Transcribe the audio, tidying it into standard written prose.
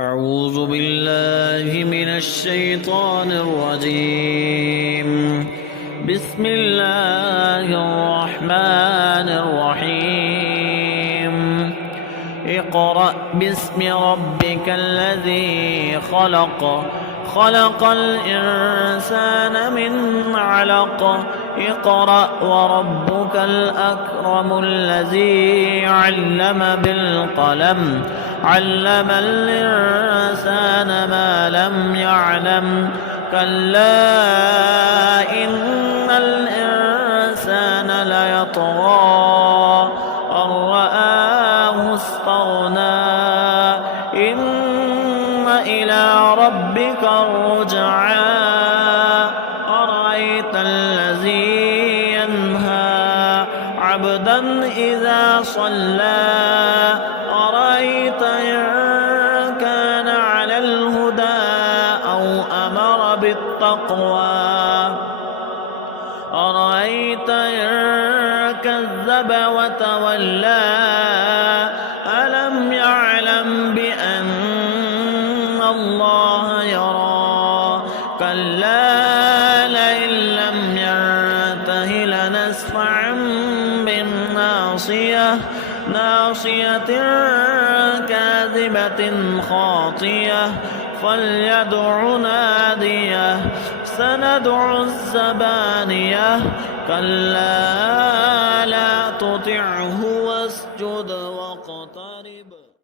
أعوذ بالله من الشيطان الرجيم. بسم الله الرحمن الرحيم. اقرأ باسم ربك الذي خلق، خلق الإنسان من علق. اقرأ وربك الأكرم الذي علم بالقلم، علم الإنسان ما لم يعلم. كلا إن الإنسان ليطغى أن رآه استغنى. إن إلى ربك الرجعى. أرأيت الذي ينهى عبدا إذا صلى. أرأيت إن كان على الهدى أو أمر بالتقوى. أرأيت إن كذب وتولى. ألم يعلم بأن الله يرى. كلا لئن لم ينته لنسفعا بالناصية، ناصية كاذبة خاطية. فليدع ناديه. سندع الزبانية. كلا لا تطعه واسجد